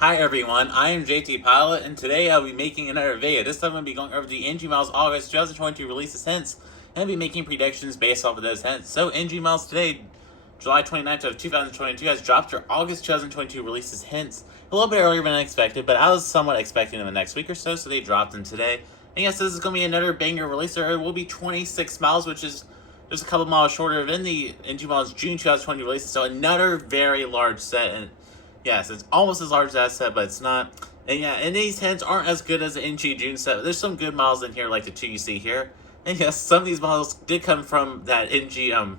Hi everyone, I am JT Pilot, and today I'll be making another video. This time I'll be going over the NG Miles August 2022 releases hints, and I'll be making predictions based off of those hints. So NG Miles today, July 29th of 2022, has dropped their August 2022 releases hints a little bit earlier than I expected, but I was somewhat expecting them the next week or so, so they dropped them today. And yes, this is going to be another banger release. There will be 26 miles, which is just a couple miles shorter than the NG Miles June 2020 releases, so another very large set. And yes, it's almost as large as that set, but it's not. And yeah, and these hints aren't as good as the NG June set. There's some good models in here, like the two you see here. And yes, some of these models did come from that NG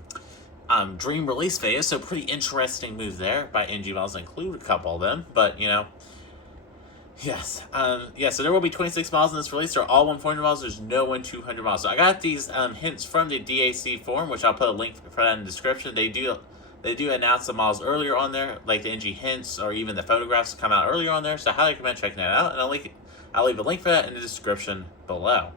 Dream release phase, so pretty interesting move there by NG Models, include a couple of them. But yes, so there will be 26 miles in this release. They're all 140 miles. There's no 200 miles. So I got these hints from the DAC forum, which I'll put a link for that in the description. They do announce the models earlier on there, like the NG hints or even the photographs come out earlier on there. So I highly recommend checking that out, and I'll leave a link for that in the description below.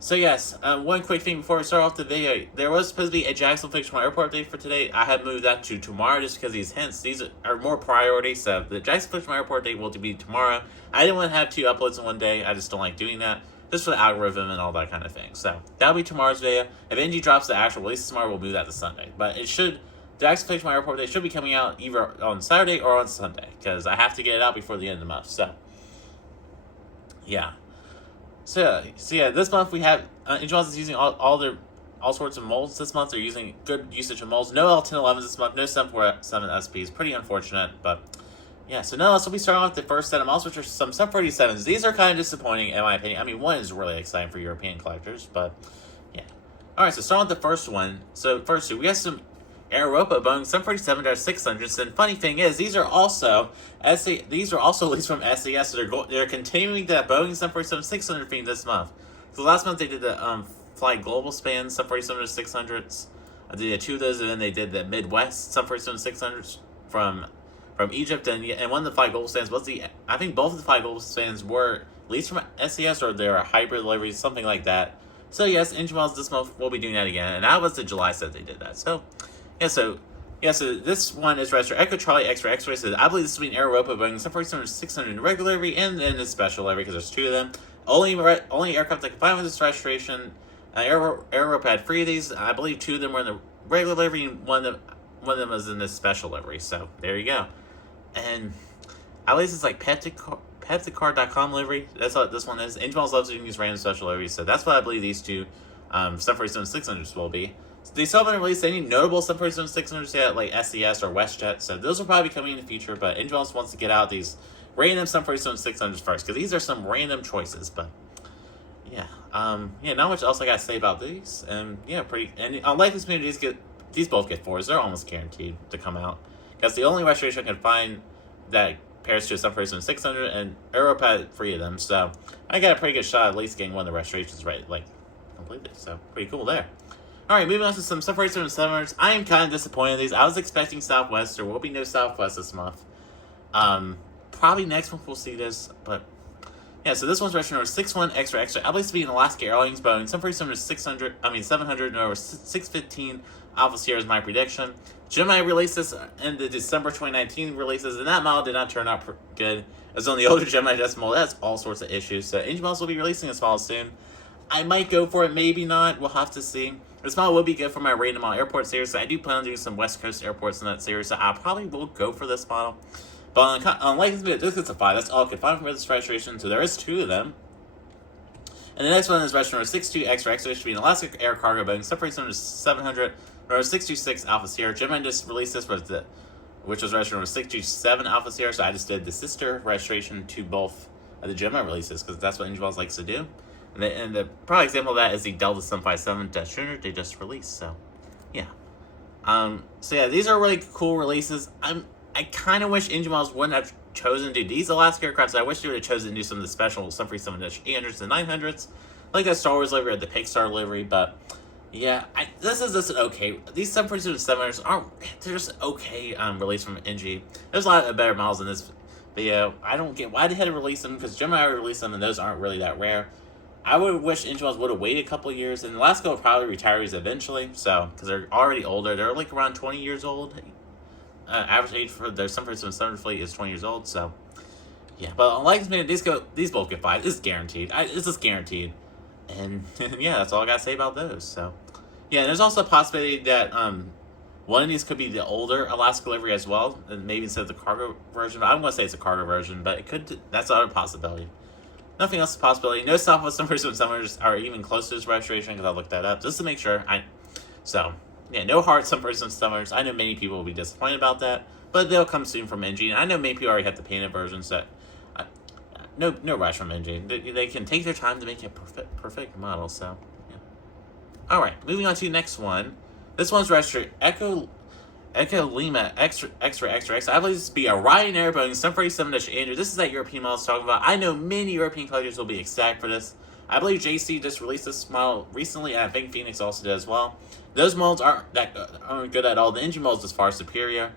So yes, one quick thing before we start off the video. There was supposed to be a Jacksonville Fictional Airport date for today. I have moved that to tomorrow just because these hints, these are more priority. So the Jacksonville Fictional Airport date will be tomorrow. I didn't want to have 2 uploads in one day. I just don't like doing that, just for the algorithm and all that kind of thing. So that'll be tomorrow's video. If NG drops the actual release tomorrow, we'll move that to Sunday. But it should, the Jacksonville Fictional Airport date should be coming out either on Saturday or on Sunday, because I have to get it out before the end of the month. So yeah. So yeah, this month we have NG Miles is using all sorts of molds this month. They're using good usage of molds. No L1011s this month. No 747 SPs. Pretty unfortunate, but yeah. So now we'll be starting off with the first set of models, which are some 747s. These are kind of disappointing in my opinion. I mean, one is really exciting for European collectors, but yeah. All right, so starting with the first one. So first, we got some Europa Boeing 747-600s, and funny thing is, these are also leased from SES, so they're continuing that Boeing 747-600 theme this month. So last month they did the Fly Global Span 747-600s. They did 2 of those, and then they did the Midwest 747-600s from Egypt, and one of the Fly Global Spans was I think both of the Fly Global Spans were leased from SES, or they're a hybrid delivery, something like that. So yes, NG Miles this month will be doing that again, and that was the July set they did that. So so this one is registered Echo Charlie X-Ray X-Ray. So I believe this will be an Air Europa Boeing 747-600 in regular livery and then the special livery, because there's 2 of them. Only aircraft that can fly with this registration. Air Europa had 3 of these. I believe 2 of them were in the regular livery, and one of them was in the special livery. So there you go. And at least it's like Pepticard.com livery. That's what this one is. NG Miles loves using these random special liveries, so that's what I believe these 2 747-600s will be. They still haven't released any notable 747-600s yet, like SES or WestJet, so those will probably be coming in the future, but NG Miles wants to get out these random 747-600s first, because these are some random choices, but yeah. Not much else I gotta say about these, and yeah, and unlike this community, these both get 4s. They're almost guaranteed to come out, because the only restoration I can find that pairs to a 747-600, and Europe had 3 of them, so I got a pretty good shot at least getting one of the restorations right, like, completely, so pretty cool there. Alright, moving on to some 747-700s. I am kind of disappointed in these. I was expecting Southwest. There will be no Southwest this month. Probably next month we'll see this, but yeah, so this one's registered number 61 X-Ray X-Ray. I believe to be an Alaska Airlines Boeing 700, no, 615 Alpha Sierra is my prediction. Gemini released this in the December 2019 releases, and that model did not turn out good. It was on the older Gemini decimal. That's all sorts of issues. So NG Miles will be releasing this model soon. I might go for it, maybe not. We'll have to see. This model will be good for my random model airport series. So I do plan on doing some West Coast airports in that series, so I probably will go for this model. But unlike this gets a 5. That's all I can find from this registration, so there is 2 of them. And the next one is registration number 62 X-Ray X-Ray. Should be an Alaska Air Cargo Boeing 700, or 626 Alpha Sierra. Gemini just released this, which was registered number 627 Alpha Sierra, so I just did the sister registration to both of the Gemini releases, because that's what NG Miles likes to do. And the probably example of that is the Delta 757-200 they just released. So, yeah. So yeah, these are really cool releases. I kind of wish NG Miles wouldn't have chosen to do these Alaska aircraft. I wish they would have chosen to do some of the special 737-800s and 900s, like that Star Wars livery or the Pixar livery. But yeah, this is just okay. These 737-700s they're just okay release from NG. There's a lot of better models in this video. I don't get why they had to release them, because Gemini already released them, and those aren't really that rare. I would wish NG Miles would have waited a couple of years, and Alaska will probably retire these eventually, so, because they're already older. They're like around 20 years old. Average age for their 747-700 fleet is 20 years old, so Yeah, but unlike these both get 5. It's guaranteed. It's just guaranteed. And yeah, that's all I gotta say about those. So yeah, and there's also a possibility that one of these could be the older Alaska livery as well, and maybe instead of the cargo version. But I wouldn't say it's a cargo version, but it could. That's another possibility. Nothing else is a possibility. No Southwest Summers are even close to this registration because I looked that up just to make sure. So yeah, no hard Summers. I know many people will be disappointed about that, but they'll come soon from NG. And I know many people already have the painted versions. So no rush from NG. They can take their time to make a perfect model. So yeah. All right, moving on to the next one. This one's registered Echo Lima X. I believe this to be a Ryanair Boeing 747-800. This is that European model I was talking about. I know many European collectors will be ecstatic for this. I believe JC just released this model recently, and I think Phoenix also did as well. Those molds aren't good at all. The engine mold is far superior.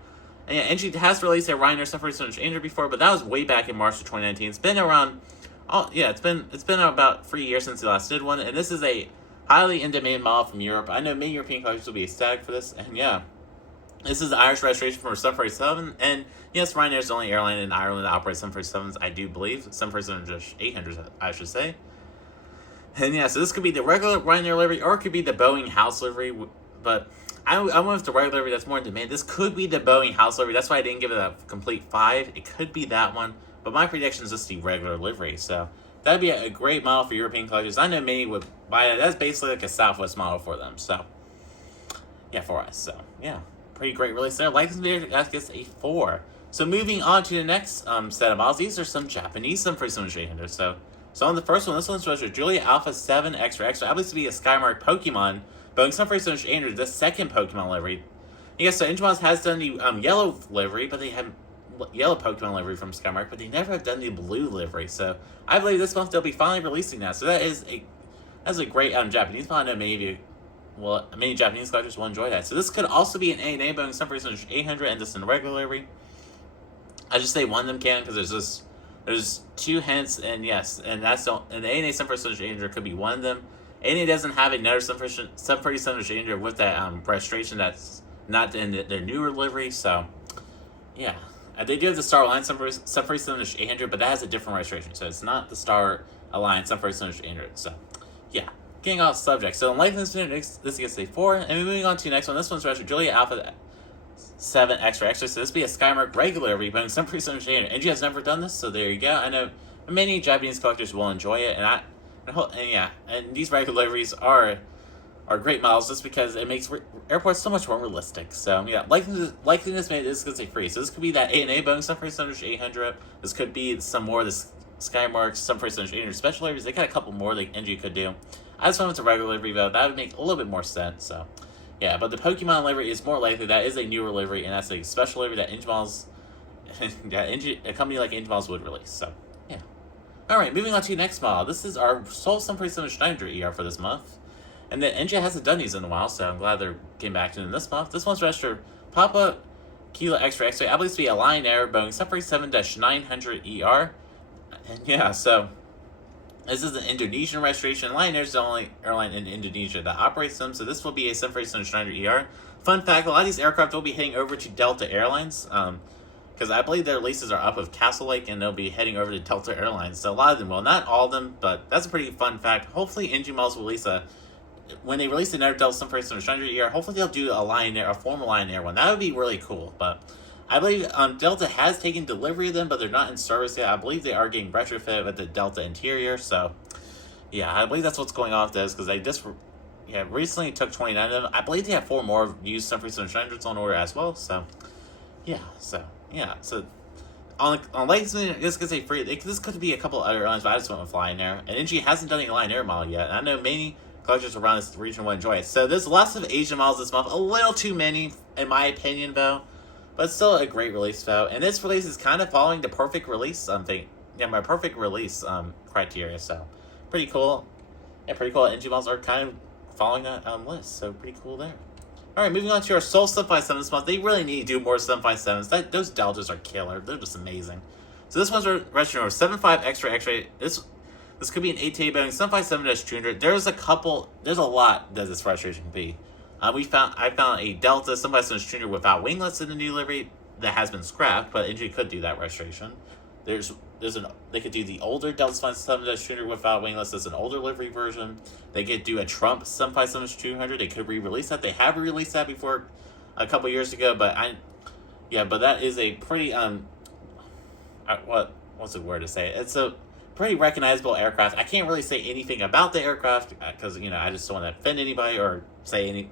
And yeah, NG has released a Ryanair 747-800 before, but that was way back in March of 2019. It's been around, it's been about 3 years since they last did one, and this is a highly in-demand model from Europe. I know many European collectors will be ecstatic for this, and yeah. This is the Irish registration for 747, and yes, Ryanair is the only airline in Ireland that operates 747s, I do believe. 747-800s, I should say. And yeah, so this could be the regular Ryanair livery, or it could be the Boeing house livery, but I went with the regular livery that's more in demand. This could be the Boeing house livery, that's why I didn't give it a complete 5. It could be that one, but my prediction is just the regular livery, so that'd be a great model for European collectors. I know many would buy it. That's basically like a Southwest model for them, so yeah, for us, so yeah. Pretty great release there. License video, that gets a 4. So moving on to the next set of models. These are some Japanese 747-800. So on the first one, this one's registered Julia Alpha 7 Extra. I believe to be a Skymark Pokemon Boeing 747-800, the second Pokemon livery. Yes, so Enjimals has done the yellow livery, but they have yellow Pokemon livery from Skymark, but they never have done the blue livery. So I believe this month they'll be finally releasing that. So that's a great Japanese model. I know many Japanese collectors will enjoy that. So this could also be an ANA Boeing 747-800 and just in the regular livery. I just say one of them can because there's 2 hints, and yes, and the ANA 747-800 could be one of them. ANA doesn't have another 747-800 with that registration that's not in their newer livery, so yeah. They do have the Star Alliance 747-800, but that has a different registration, so it's not the Star Alliance 747-800, so yeah. Getting off subject. So in likeness, this gets a 4. And moving on to the next one. This one's registered Julia Alpha 7 Extra. So this be a Skymark regular Boeing 747-800. NG has never done this, so there you go. I know many Japanese collectors will enjoy it, and these regular liveries are great models just because it makes airports so much more realistic. So yeah, likeliness made this gets a 3. So this could be that ANA Boeing 747-800. This could be some more of the Skymark 747-800 special liveries. They got a couple more that NG could do. I just went with the regular livery, though. That would make a little bit more sense. So, yeah, but the Pokemon livery is more likely. That is a newer livery, and that's a special livery that Enjimals, a company like Enjimals would release. So, yeah. All right, moving on to the next model. This is our Soul 747-900 ER for this month. And then NG hasn't done these in a while, so I'm glad they're getting back to them this month. This one's registered Papa Kilo X-Ray. I believe to be a Lion Air Boeing 747-900 ER. And yeah, so this is an Indonesian registration. Lion Air is the only airline in Indonesia that operates them, so this will be a 747-900 ER. Fun fact, a lot of these aircraft will be heading over to Delta Airlines, because I believe their leases are up of Castle Lake, and they'll be heading over to Delta Airlines. So a lot of them will, not all of them, but that's a pretty fun fact. Hopefully Enjimals will release when they release another Delta 747-900 ER, hopefully they'll do a former Lion Air one. That would be really cool, but I believe Delta has taken delivery of them, but they're not in service yet. I believe they are getting retrofitted with the Delta interior, so yeah, I believe that's what's going on with this, because they just recently took 29 of them. I believe they have 4 more used 747-900s on order as well, so on latest this could say free. This could be a couple other airlines, but I just went with Lion Air, and NG hasn't done a Lion Air model yet, and I know many collectors around this region will enjoy it. So there's lots of Asian models this month, a little too many in my opinion, though. But still a great release, though. And this release is kind of following the perfect release my perfect release criteria. So pretty cool. Yeah, pretty cool. Enjimals are kind of following that list. So pretty cool there. All right, moving on to our Soul 757 this month. They really need to do more 757s. Those Deltas are killer. They're just amazing. So this one's registered over 75 Extra. This could be an 8T Boeing 757-200. There's a lot that this registration can be. I found a Delta 757-200 without winglets in the new livery that has been scrapped, but NG could do that registration. They could do the older Delta 757-200 without wingless as an older livery version. They could do a Trump 757-200. They could re-release that. They have re-released that before a couple years ago, but but that is a pretty what's the word to say? It's a pretty recognizable aircraft. I can't really say anything about the aircraft because I just don't want to offend anybody or say any.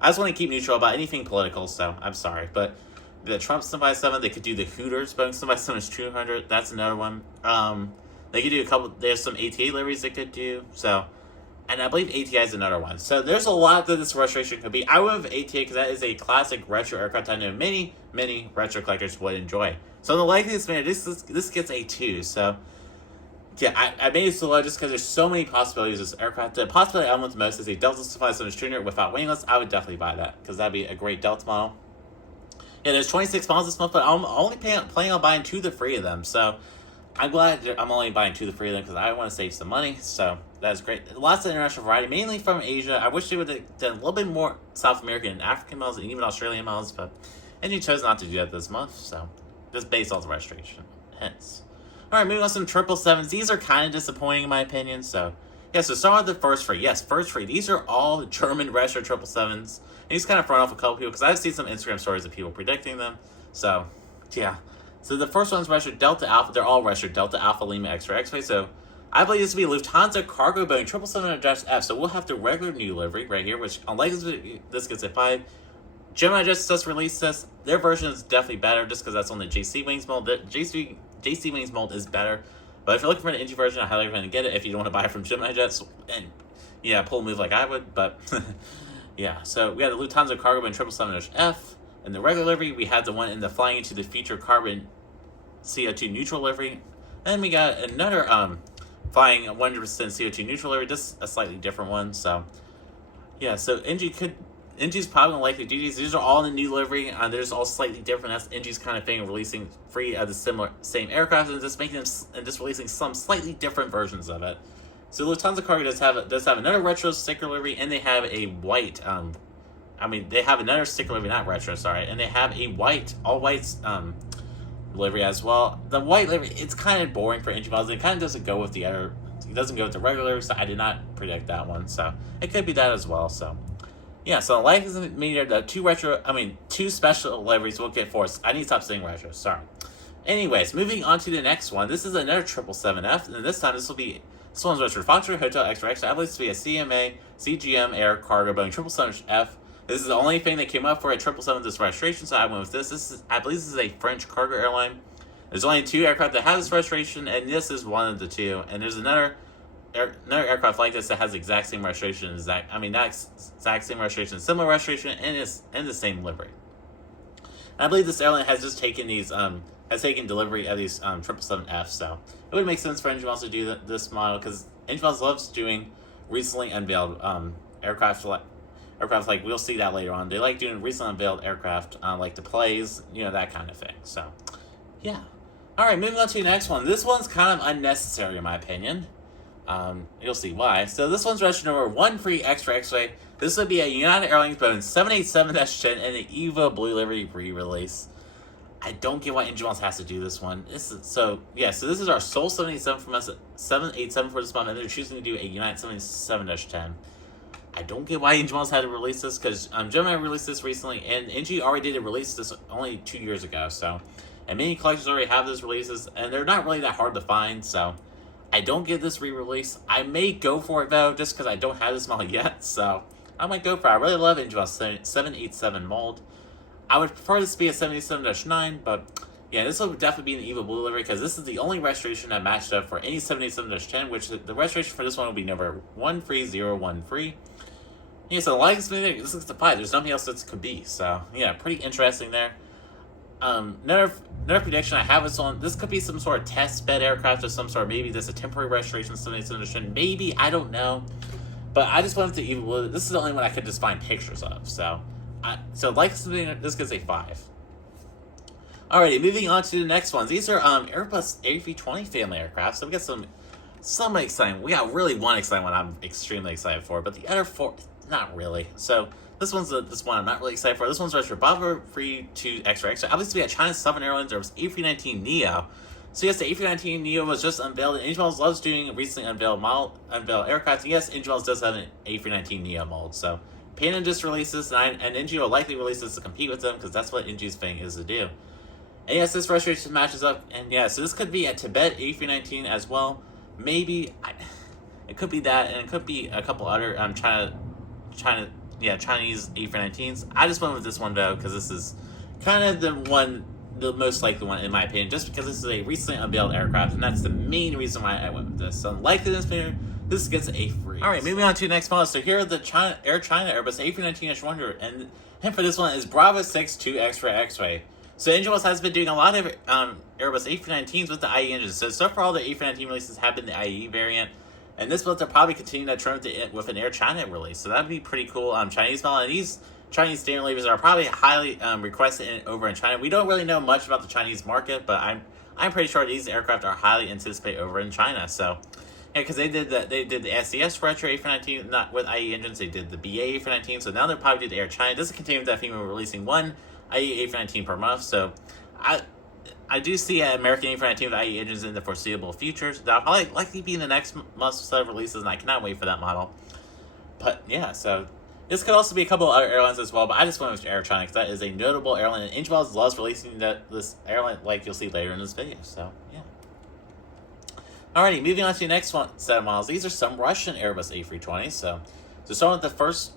I just want to keep neutral about anything political. So I'm sorry, but the Trump 757, they could do the Hooters Boeing 757-200. That's another one. They could do a couple. There's some ATA liveries they could do. So, and I believe ATI is another one. So there's a lot that this restoration could be. I would have ATA because that is a classic retro aircraft I know many retro collectors would enjoy. So in the likeliest manner, this gets a 2. So yeah, I made it so low just because there's so many possibilities of this aircraft. The possibility I want the most is a Delta 757-200 without wingless. I would definitely buy that because that'd be a great Delta model. Yeah, there's 26 models this month, but I'm only planning on buying 2 to 3 of them. So I'm glad I'm only buying 2 to 3 of them because I want to save some money. So that's great. Lots of international variety, mainly from Asia. I wish they would have done a little bit more South American and African models and even Australian models, but you chose not to do that this month. So just based on the restoration, hence. All right, moving on to some 777s. These are kind of disappointing in my opinion. So yeah, so start with the first 3. Yes, first 3. These are all German retro 777s. And he's kind of thrown off a couple people because I've seen some Instagram stories of people predicting them. So, yeah. So the first one's retro Delta Alpha. They're all retro Delta Alpha Lima X-Ray X-Ray. So I believe this will be Lufthansa Cargo Boeing 777-F. So we'll have the regular new livery right here, which unlike this gets a 5. Gemini just released this. Their version is definitely better just because that's on the JC Wings mold. The JC Wings mold is better. But if you're looking for an NG version, I highly recommend to get it if you don't want to buy it from Gemini Jets. And pull a move like I would, but yeah, so we had the Lufthansa Cargo Boeing 777-F. In the regular livery, we had the one in the flying into the future carbon CO2 neutral livery. And we got another flying 100% CO2 neutral livery, just a slightly different one. So yeah, so NG's probably gonna likely do these. These are all in the new livery, and they're just all slightly different. That's NG's kind of thing of releasing 3 of the same aircraft and just making them and just releasing some slightly different versions of it. So Lufthansa Cargo does have another retro sticker livery, and they have a white. They have another sticker livery, not retro, sorry, and they have a all white livery as well. The white livery, it's kind of boring for NG models. It kind of doesn't go with the other. It doesn't go with the regular, so I did not predict that one. So it could be that as well. So yeah, so life is meter. The 2 special liveries will get forced. I need to stop saying retro. Sorry. Anyways, moving on to the next one. This is another 777F, and this time this one's retro Foxtrot Hotel X-Ray. I believe this will be a CMA CGM Air Cargo Boeing 777F. This is the only thing that came up for a 777 this registration, so I went with this. I believe this is a French cargo airline. There's only 2 aircraft that have this registration, and this is one of the 2. And there's another aircraft like this that has the exact same registration, not exact same registration, similar registration, and it's in the same livery. And I believe this airline has just taken taken delivery of these 777F, so it would make sense for Engine Models to do this model because Engine Models loves doing recently unveiled aircraft like we'll see that later on. They like doing recently unveiled aircraft like the plays, that kind of thing. So yeah. Alright, moving on to the next one. This one's kind of unnecessary in my opinion. You'll see why. So this one's registered number 13 X-Ray. This would be a United Airlines Boeing 787-10 and an EVA Blue Livery re-release. I don't get why Engine Models has to do this one. So this is our sole 787 for this month, and they're choosing to do a United 787-10. I don't get why Engine Models had to release this because Gemini released this recently, and NG already did release this only 2 years ago. So, and many collectors already have those releases, and they're not really that hard to find. So, I don't get this re-release. I may go for it though, just because I don't have this model yet. So, I might go for it. I really love Engine Models 787 mold. I would prefer this to be a 787-9, but yeah, this will definitely be an EVA Blue livery because this is the only restoration that matched up for any 787-10, which the restoration for this one will be number 13013. Yeah, so like this looks to 5. There's nothing else that could be. So yeah, pretty interesting there. Another prediction I have is on this could be some sort of test bed aircraft of some sort. Maybe this is a temporary restoration 787-10. Maybe, I don't know. But I just wanted to EVA Blue. This is the only one I could just find pictures of. So this gets a 5. Alrighty, moving on to the next ones. These are Airbus A320 family aircraft. So we got some exciting. We got really one exciting one I'm extremely excited for, but the other 4, not really. So this one I'm not really excited for. This one's registered Bravo 32 X-Ray. So obviously we had China Southern Airlines. There was A319neo. So yes, the A319neo was just unveiled, and Engine Models loves doing recently unveiled aircraft. And yes, Engine Models does have an A319neo mold. So Pan just released this, and NG will likely release this to compete with them, because that's what NG's thing is to do. And yes, this restoration matches up, and yeah, so this could be a Tibet A319 as well. Maybe it could be that, and it could be a couple other Chinese A319s. I just went with this one though, because this is kind of the most likely one in my opinion, just because this is a recently unveiled aircraft, and that's the main reason why I went with this. So likely this gets a free. All right, moving on to the next model. So here are the Air China Airbus A319-100, and hint for this one is Bravo 62 X-Ray. So Engine Models has been doing a lot of Airbus A319s with the IE engines. So far all the A319 releases have been the IE variant, and this month they'll probably continue that trend with an Air China release. So that'd be pretty cool. Chinese model, and these Chinese standard levers are probably highly requested over in China. We don't really know much about the Chinese market, but I'm pretty sure these aircraft are highly anticipated over in China. So yeah, because they did the SDS retro A319 not with IE engines. They did the BA A319, so now they'll probably do the Air China. This is continuing with that theme of releasing one IE A319 per month. So I do see an American A319 with IE engines in the foreseeable future. So that'll probably likely be in the next month's set of releases, and I cannot wait for that model. But yeah, so this could also be a couple of other airlines as well, but I just went with Air China because that is a notable airline, and Engine Models loves releasing this airline, like you'll see later in this video. So yeah. Alrighty, moving on to the next set of models. These are some Russian Airbus A320s. So starting with the first.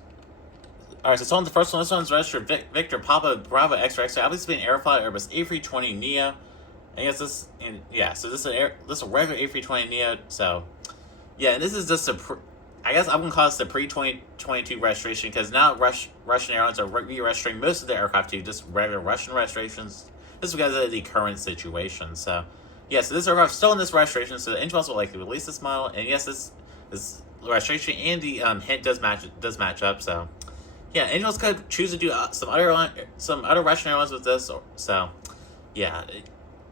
Alright, so starting with the first one. This one's registered Victor Papa Bravo X-Ray. Obviously, an Aeroflot Airbus A320 Neo. I guess this, and yeah. So this is a regular A320 Neo. So yeah, and this is just I guess I'm gonna call this the pre-2022 restoration, because now Russian airlines are re-registering most of their aircraft to just regular Russian restorations. This is because of the current situation. So yeah, so this aircraft is still in this restoration, so the Engine Models will likely release this model. And yes, this restoration and the hint does match up. So yeah, Engine Models could choose to do some other Russian airlines with this. So yeah.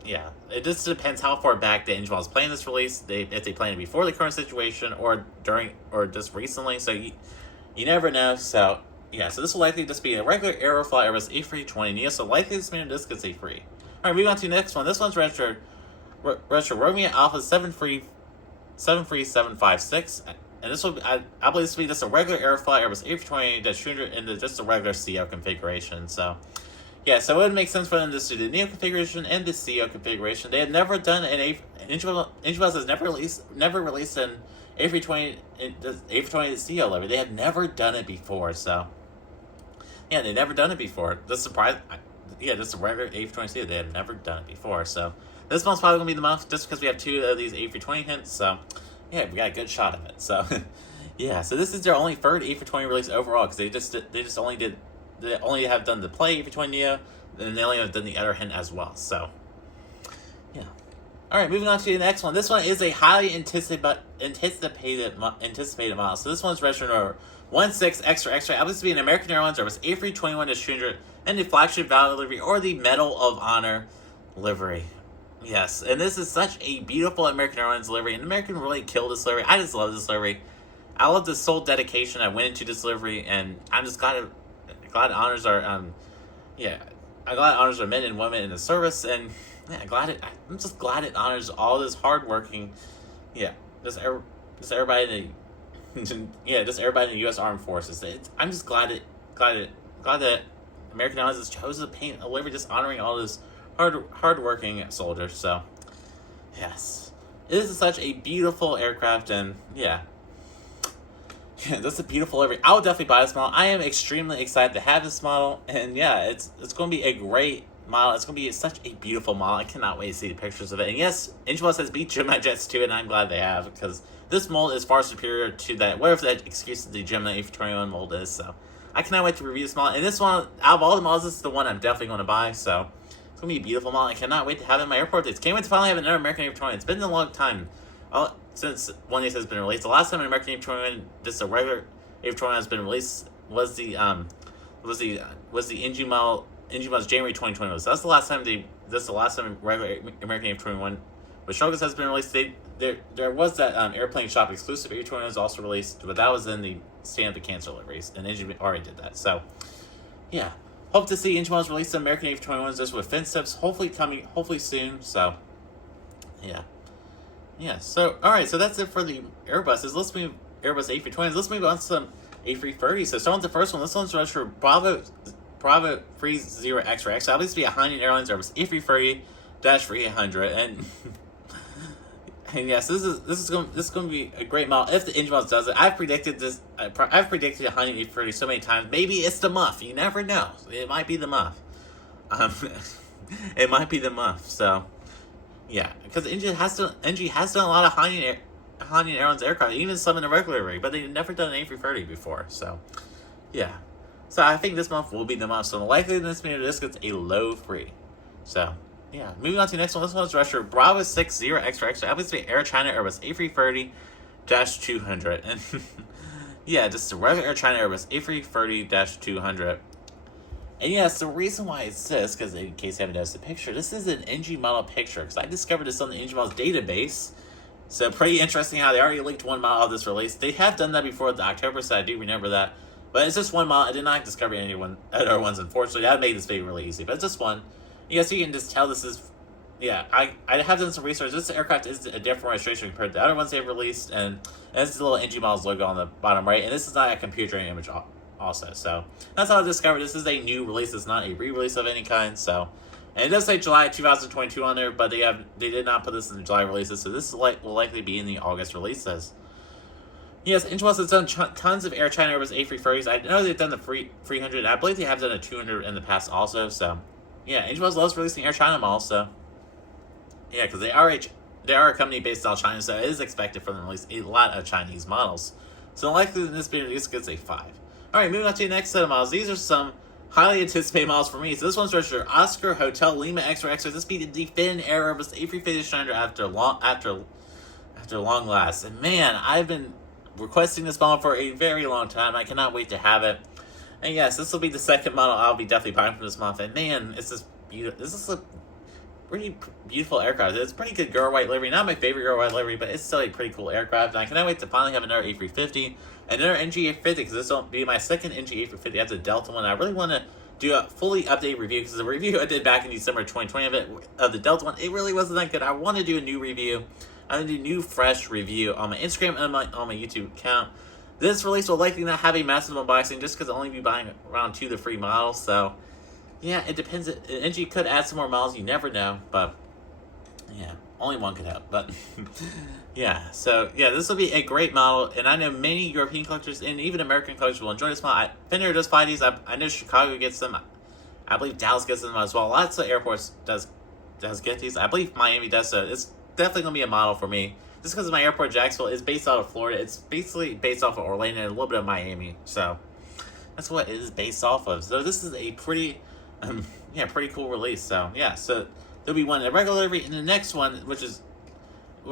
It just depends how far back the Engine Models plan this release. If they plan it before the current situation or during or just recently. So you never know. So yeah, so this will likely just be a regular Aeroflot Airbus A320 Neo. So likely this gets a free. All right, moving on to the next one. This one's registered Romeo Alpha 73756, and this will I believe this will be just a regular Aeroflot Airbus A320-200 in just a regular CO configuration. So yeah, so it would make sense for them to do the Neo configuration and the CO configuration. They had never done Engine Models has never released an A320 CO livery. They had never done it before. So yeah, they never done it before. Just a regular A320 CO. They had never done it before. So this one's probably gonna be the month, just because we have two of these A320 hints. So yeah, we got a good shot of it. So yeah, so this is their only third A320 release overall, because they only have done the play A320 Neo, and they only have done the other hint as well. So yeah. All right, moving on to the next one. This one is a highly anticipated model. So this one's registered number 16 X-Ray. Happens to be an American Airlines Airbus A321-200 and the flagship Valor livery, or the Medal of Honor livery. Yes, and this is such a beautiful American Airlines livery, and American really killed this livery. I just love this livery. I love the soul dedication I went into this livery, and I'm just glad honors are I'm glad it honors our men and women in the service, and yeah, I'm just glad it honors all this hardworking, just everybody in the U.S. Armed Forces. I'm just glad that American Airlines has chosen to paint a livery just honoring all this hardworking soldiers. So yes, this is such a beautiful aircraft, and yeah, that's a beautiful livery. I would definitely buy this model. I am extremely excited to have this model, and yeah, it's going to be a great model. It's going to be such a beautiful model. I cannot wait to see the pictures of it. And yes, Engine Models has beat Gemini Jets too, and I'm glad they have, because this mold is far superior to that, whatever that excuse the Gemini A321 mold is. So I cannot wait to review this model. And this one, out of all the models, this is the one I'm definitely going to buy. So it's going to be a beautiful model. I cannot wait to have it in my airport dates. Can't wait to finally have another American A320. It's been a long time since one of these has been released. The last time an American A320, just a regular A320 has been released, was the Engine Models January 2020 release. That's the last time regular American A321 with Shogans has been released. There was that airplane shop exclusive A320 was also released, but that was in the stand of the cancer liveries, and Engine already did that. So yeah, hope to see Engine Models release some American A321s just with fin steps, hopefully soon. So Yeah. Yeah, so, alright, so that's it for the Airbuses. Let's move, Airbus A320s. Let's move on to some A330s. So, starting with the first one, this one's registered for Bravo 30X-Ray. So, obviously, a Hainan Airlines Airbus A330-3800. And yes, this is going to be a great model if the engine model does it. I've predicted this. I've predicted a Hainan A330 so many times. Maybe it's the muff. You never know. It might be the muff. It might be the muff. So, yeah, because NG has done a lot of Hainan Airlines aircraft, even some in the regular rig, but they've never done an A330 before. So, yeah. So I think this month will be the month. So the likeliness this gets a low 3. So, yeah. Moving on to the next one. This one's registered Bravo 60 X-Ray. Obviously, Air China Airbus A330-200. And yeah, just a regular Air China Airbus A330-200. And yes, the reason why it's this, because in case you haven't noticed the picture, this is an NG model picture, because I discovered this on the NG models database. So pretty interesting how they already linked one model of this release. They have done that before the October, so I do remember that. But it's just one model. I did not discover any other ones, unfortunately. That made this video really easy, but it's just one. Yeah, so you can just tell this is, yeah, I have done some research. This aircraft is a different registration compared to the other ones they've released, and this is the little NG models logo on the bottom right, and this is not a computer image also. So that's how I discovered this is a new release. It's not a re-release of any kind. So, and it does say July 2022 on there, but they did not put this in the July releases. So this will likely be in the August releases. Yes, Inchwell has done tons of Air China Airbus A330s. I know they've done the 300. I believe they have done a 200 in the past also. So, yeah, Inchwell loves releasing Air China models. So, yeah, because they are a company based out of China, so it is expected from them to release a lot of Chinese models. So, likely this being released gets a 5. Alright, moving on to the next set of models. These are some highly anticipated models for me. So this one's registered Oscar Hotel Lima X-Ray X-Ray. This be the Finn Air Airbus A350 after long last. And man, I've been requesting this model for a very long time. I cannot wait to have it. And yes, this will be the second model I'll be definitely buying from this month. And man, it's just beautiful. This is a pretty beautiful aircraft. It's a pretty good girl white livery. Not my favorite girl white livery, but it's still a pretty cool aircraft. And I cannot wait to finally have another A350. Another NG A350, because this will be my second NG A350 after the Delta one. I really want to do a fully updated review, because the review I did back in December 2020 of the Delta one, it really wasn't that good. I want to do a new review. I want to do a new, fresh review on my Instagram and on my YouTube account. This release will likely not have a massive unboxing, just because I'll only be buying around 2 to 3 models. So, yeah, it depends. NG could add some more models. You never know, but yeah. Only one could help, but yeah. So yeah, this will be a great model, and I know many European collectors and even American collectors will enjoy this model. Finnair does fly these. I know Chicago gets them. I believe Dallas gets them as well. Lots of airports does get these. I believe Miami does. So it's definitely gonna be a model for me. Just because my airport, Jacksonville, is based out of Florida. It's basically based off of Orlando and a little bit of Miami. So that's what it is based off of. So this is a pretty, pretty cool release. So yeah, so. There'll be one in a regular livery, and the next one, which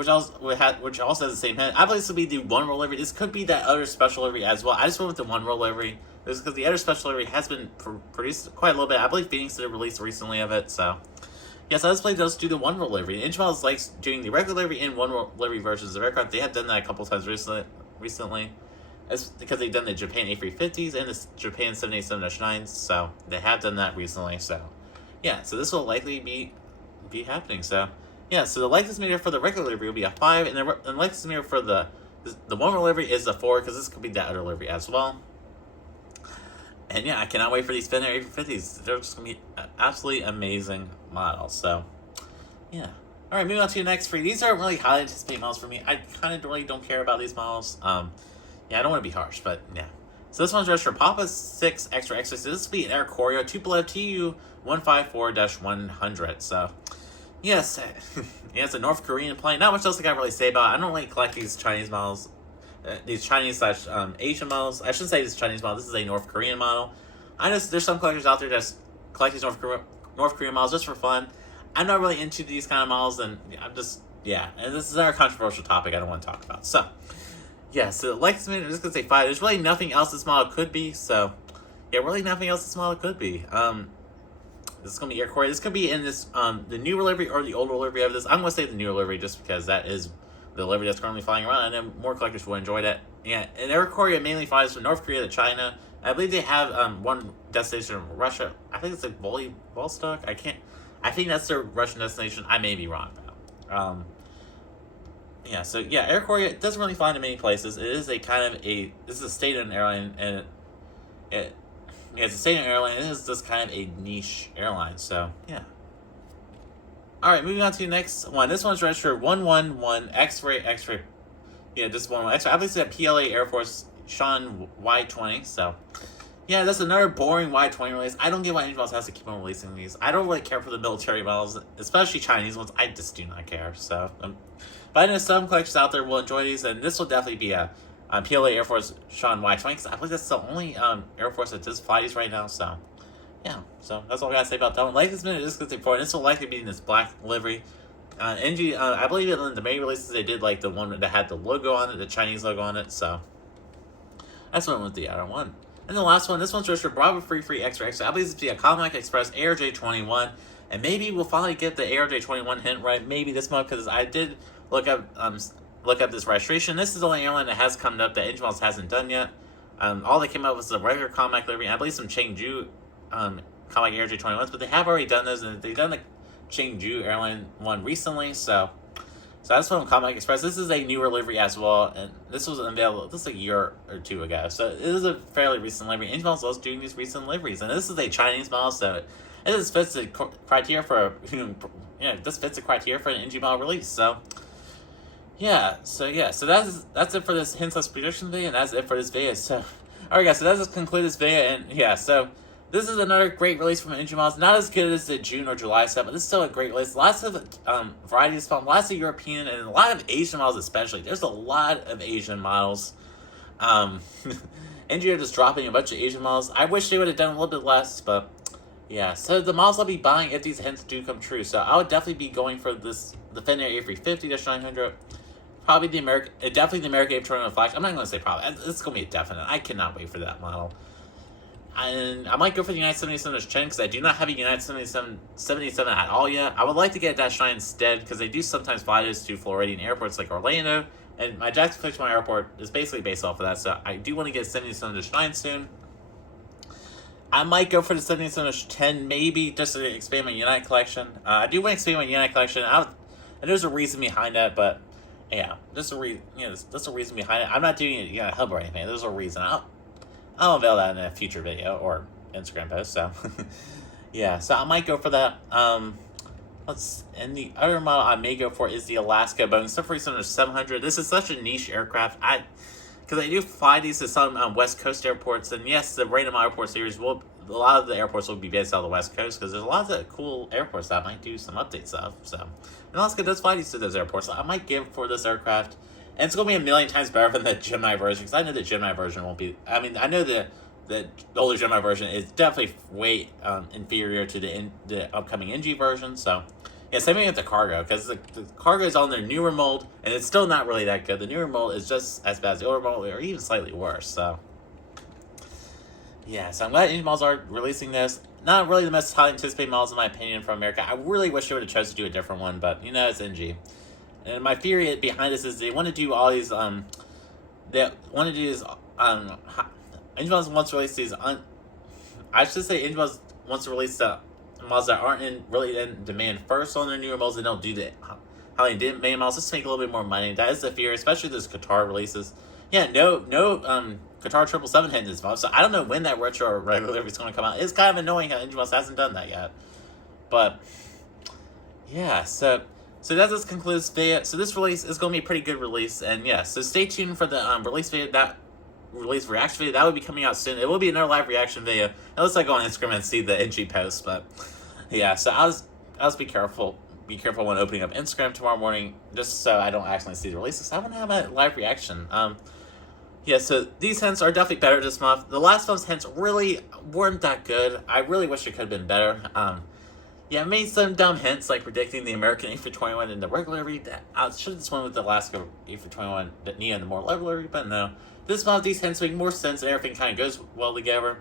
also has the same head. I believe this will be the one roll livery. This could be that other special livery as well. I just went with the one roll livery. This is because the other special livery has been produced quite a little bit. I believe Phoenix did a release recently of it. So, yes, I just play those do the one roll livery. Inchwell likes doing the regular livery and one roll livery versions of aircraft. They have done that a couple times recently. It's because they've done the Japan A350s and the Japan 787-9s. So they have done that recently. So, yeah, so this will likely be happening. So yeah, so the likeness meter for the regular livery will be a 5, and the likeness meter for the one livery is a 4, because this could be that other livery as well. And yeah, I cannot wait for these Finnair A350s. They're just gonna be absolutely amazing models. So yeah. All right, moving on to the next 3. These aren't really highly anticipated models for me. I kind of really don't care about these models. Yeah, I don't want to be harsh, but yeah. So this one's registered for Papa 6 Extra Extra. So this will be an Air Koryo Tupolev Tu-154-100. So yes, yeah, it's a North Korean plane. Not much else I can really say about it. I don't really collect these Chinese models, these Chinese/Asian models. I shouldn't say this Chinese model. This is a North Korean model. There's some collectors out there that collect these North Korean models just for fun. I'm not really into these kind of models, and I'm just, yeah. And this is another controversial topic I don't want to talk about. So yeah, so like this minute, I'm just gonna say 5. There's really nothing else this model could be. So yeah, really nothing else this model could be. This is going to be Air Koryo. This could be in this, the new livery or the older livery of this. I'm going to say the new livery just because that is the livery that's currently flying around. I know more collectors will enjoy that. Yeah, and Air Koryo mainly flies from North Korea to China. I believe they have one destination in Russia. I think it's like Vladivostok. I think that's their Russian destination. I may be wrong, though. yeah, so yeah, Air Korea doesn't really fly to many places. It is a kind of a this is a state-owned airline, and it yeah, it's a state-owned airline. It is just kind of a niche airline. So yeah. All right, moving on to the next one. This one's registered 111 X-ray X-ray. Yeah, just 111 X-ray. Obviously, at PLA Air Force Sean Y20. So yeah, that's another boring Y20 release. I don't get why Angel has to keep on releasing these. I don't really care for the military models, especially Chinese ones. I just do not care. So, but I know some collectors out there will enjoy these, and this will definitely be a PLA Air Force Sean Y20, because I believe that's the only Air Force that does fly these right now. So, yeah. So that's all I gotta say about that one. Like this minute, just because important. This will likely be in this black livery. NG, I believe in the May releases they did like the one that had the logo on it, the Chinese logo on it. So that's what went with the other one. And the last one, this one's registered Bravo Free X-Ray X-Ray. I believe it's the Comac Express ARJ21. And maybe we'll finally get the ARJ21 hint right, maybe this month, because I did look up this registration. This is the only airline that has come up that Engine hasn't done yet. All that came up was the regular Comac livery, and I believe some Chengdu Comac ARJ21s, but they have already done those, and they've done the Chengdu airline one recently, so that's from Comac Express. This is a newer livery as well, and this was unveiled just a year or two ago. So it is a fairly recent livery. Engine loves doing these recent liveries, and this is a Chinese model, so it just fits the criteria for this fits the criteria for an engine model release. So so that's it for this hintless prediction video, and that's it for this video. So alright guys, so that just conclude this video, and so this is another great release from Engine Models. Not as good as the June or July set, but this is still a great release. Lots of variety of spawn, lots of European, and a lot of Asian models especially. There's a lot of Asian models. NG are just dropping a bunch of Asian models. I wish they would have done a little bit less, but yeah. So the models I'll be buying if these hints do come true. So I would definitely be going for the Fenrir A350-900. Probably definitely the American A220 Flash. I'm not going to say probably. It's going to be a definite. I cannot wait for that model. And I might go for the United 77-10 because I do not have a United 77 at all yet. I would like to get a -9 instead because they do sometimes fly this to Floridian airports like Orlando. And my Jacksonville airport is basically based off of that. So I do want to get 77-9 soon. I might go for the 77-10 maybe just to expand my United collection. I do want to expand my United collection. And there's a reason behind that, but yeah, there's a reason behind it. I'm not doing it hub or anything. There's a reason. I'll unveil that in a future video or Instagram post. So, yeah. So I might go for that. And the other model I may go for is the Alaska Boeing 747-700. This is such a niche aircraft. Because I do fly these to some West Coast airports, and yes, the random airport series a lot of the airports will be based out of the West Coast because there's a lot of cool airports that might do some update stuff. So, and Alaska does fly these to those airports. So I might give for this aircraft. And it's going to be a million times better than the Gemini version, because I know the Gemini version won't be... I mean, I know the older Gemini version is definitely way inferior to the upcoming NG version, so... Yeah, same thing with the Cargo, because the Cargo is on their newer mold, and it's still not really that good. The newer mold is just as bad as the older mold, or even slightly worse, so... Yeah, so I'm glad Engine Models are releasing this. Not really the most highly anticipated models, in my opinion, from America. I really wish they would have chosen to do a different one, but, it's NG. And my theory behind this is they want to do all these, Engine Models wants to release these, I should say Engine Models wants to release the models that aren't really in demand first on their newer models. They don't do the highly demand models just to make a little bit more money. That is the fear, especially those Qatar releases. Yeah, no Qatar 777 hit this month, so I don't know when that retro or regular livery is going to come out. It's kind of annoying how Engine Models hasn't done that yet. But, yeah, so that just concludes this video. So this release is going to be a pretty good release, and yeah, so stay tuned for the release video, that release reaction video. That will be coming out soon. It will be another live reaction video. Unless I go on Instagram and see the NG post, but yeah, so I'll just be careful when opening up Instagram tomorrow morning, just so I don't accidentally see the releases. I want to have a live reaction. Yeah, so these hints are definitely better this month. The last month's hints really weren't that good. I really wish it could have been better. Yeah, I made some dumb hints, like predicting the American A321 in the regular read. I should have just went with the Alaska A321 that needed the more regular read, but no. This month, these hints make more sense, and everything kind of goes well together.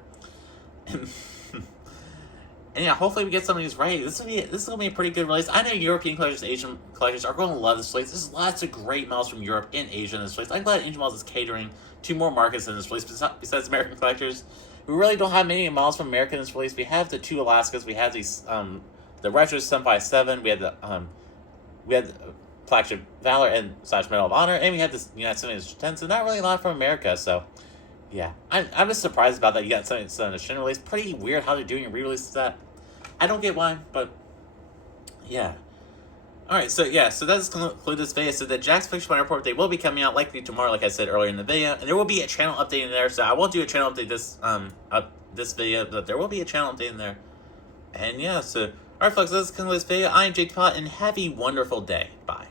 And yeah, hopefully we get some of these right. This is gonna be a pretty good release. I know European collectors, Asian collectors are going to love this release. There's lots of great models from Europe and Asia in this release. I'm glad Engine Models is catering to more markets in this release besides American collectors. We really don't have many models from America in this release. We have the two Alaskas. We have these the retro 757. We had the Flagship Valor and / Medal of Honor, and we had this United States 10, so not really a lot from America, so yeah. I'm just surprised about that. You got something on the Shin release. Pretty weird how they're doing a re-release of that. I don't get why, but yeah. Alright, so yeah, so that does conclude this video. So the Jacksonville Fictional Airport, they will be coming out likely tomorrow, like I said earlier in the video. And there will be a channel update in there, so I won't do a channel update this video, but there will be a channel update in there. And yeah, so alright folks, that's conclude this video. I am JT Pot, and have a wonderful day. Bye.